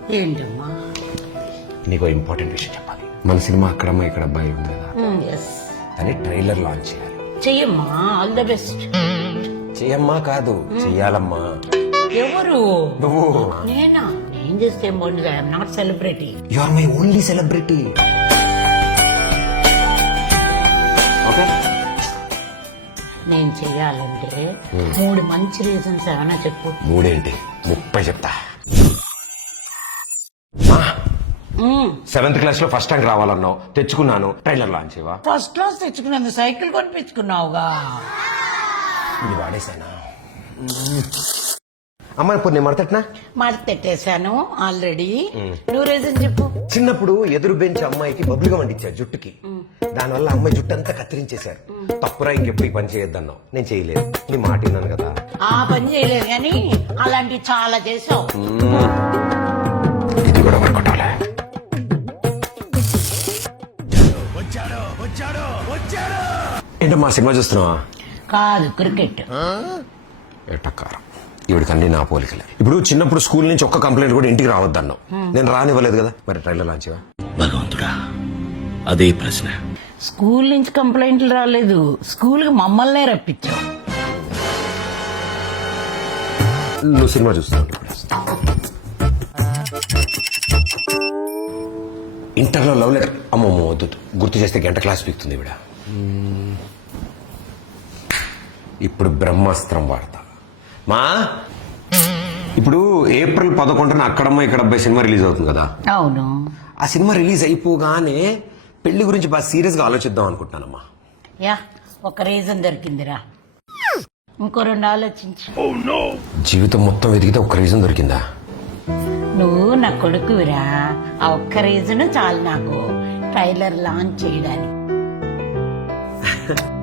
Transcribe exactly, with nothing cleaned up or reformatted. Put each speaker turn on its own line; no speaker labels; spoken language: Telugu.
ఏంటమ్మా?
నీకు ఇంపార్టెంట్ విషయం చెప్పాలి. మన సినిమా అక్కడమ్మ ఇక్కడ అబ్బాయి ఉంది కదా,
ఎస్
దాన్ని ట్రైలర్ లాంచ్ చేయాలి.
చెయ్యమ్మా, ఆల్ ద బెస్ట్.
చెయ్యమ్మా కాదు, చెయ్యాలమ్మా.
ఎవరు?
నువ్వు.
నేనా? నేను చేస్తే ఏం బాగుంటుంది. I'm not celebrity.
You are my only celebrity. Okay,
నేను చెయ్యాలంటే మూడు మంచి రీజన్స్ ఏమైనా చెప్పు.
మూడేంటి, ముప్పై చెప్తా. సెవెంత్ క్లాస్ లో ఫస్ట్ ర్యాంక్ రావాలన్నావు, తెచ్చుకున్నాను. ట్రైలర్ లాంచ్ చేయవా?
ఫస్ట్ క్లాస్ తెచ్చుకున్నాను, సైకిల్ కొనిపించుకున్నావుగా.
ఇది వాడేసానా? అమ్మ ఇప్పుడు నేను మడతట్నా?
మడతెట్టేశాను ఆల్రెడీ. నువ్వు రీజన్ చెప్పు.
చిన్నప్పుడు ఎదురు బెంచ్ అమ్మాయికి బబ్బులుగా వండించారు జుట్టుకి. దానివల్ల అమ్మాయి జుట్టు అంతా కత్తిరించేశారు. తప్పురా, ఇంకెప్పుడు ఈ పని చేయొద్దన్నావు. నేను చేయలేదు, నీ మాట విన్నాను కదా.
ఆ పని చేయలేదు కానీ అలాంటివి చాలా చేసావు.
ఇది కూడా వర్కౌట్ అవ్వలే. ఏంటమ్మా సినిమా చూస్తున్నావా?
కాదు, క్రికెట్.
ఎట్టకారం, ఈవిడికి అన్ని నా పోలికలే. ఇప్పుడు చిన్నప్పుడు స్కూల్ నుంచి ఒక్క కంప్లైంట్ కూడా ఇంటికి రావద్దన్నావు. నేను రానివ్వలేదు కదా, మరి ట్రైలర్ లాంచ్ చేయవా?
భగవంతుడా, అదే ప్రశ్న.
స్కూల్ నుంచి కంప్లైంట్లు రాలేదు, స్కూల్ కి మమ్మల్నే రప్పించావు.
నువ్వు సినిమా చూస్తున్నావు. ఇంటర్లో లవ్ లెటర్. అమ్మమ్మ వద్దు, గుర్తు చేస్తే గంట క్లాస్ పీకుతుంది ఈవిడ. ఇప్పుడు బ్రహ్మాస్త్రం వాడతా. మా ఇప్పుడు ఏప్రిల్ పదకొండున అక్కడమ్మ ఇక్కడ అబ్బాయి సినిమా రిలీజ్ అవుతుంది కదా.
అవును.
ఆ సినిమా రిలీజ్ అయిపోగానే పెళ్లి గురించి బాగా సీరియస్ గా ఆలోచిద్దాం అనుకుంటున్నానమ్మా.
యా, ఒక రీజన్ దొరికిందిరా. ఇంకో రెండు ఆలోచించు.
జీవితం మొత్తం వెతికితే ఒక్క రీజన్ దొరికిందా?
నువ్వు నా కొడుకువిరా, ఆ ఒక్క రీజన్ చాలు నాకు ట్రైలర్ లాంచ్ చేయడానికి.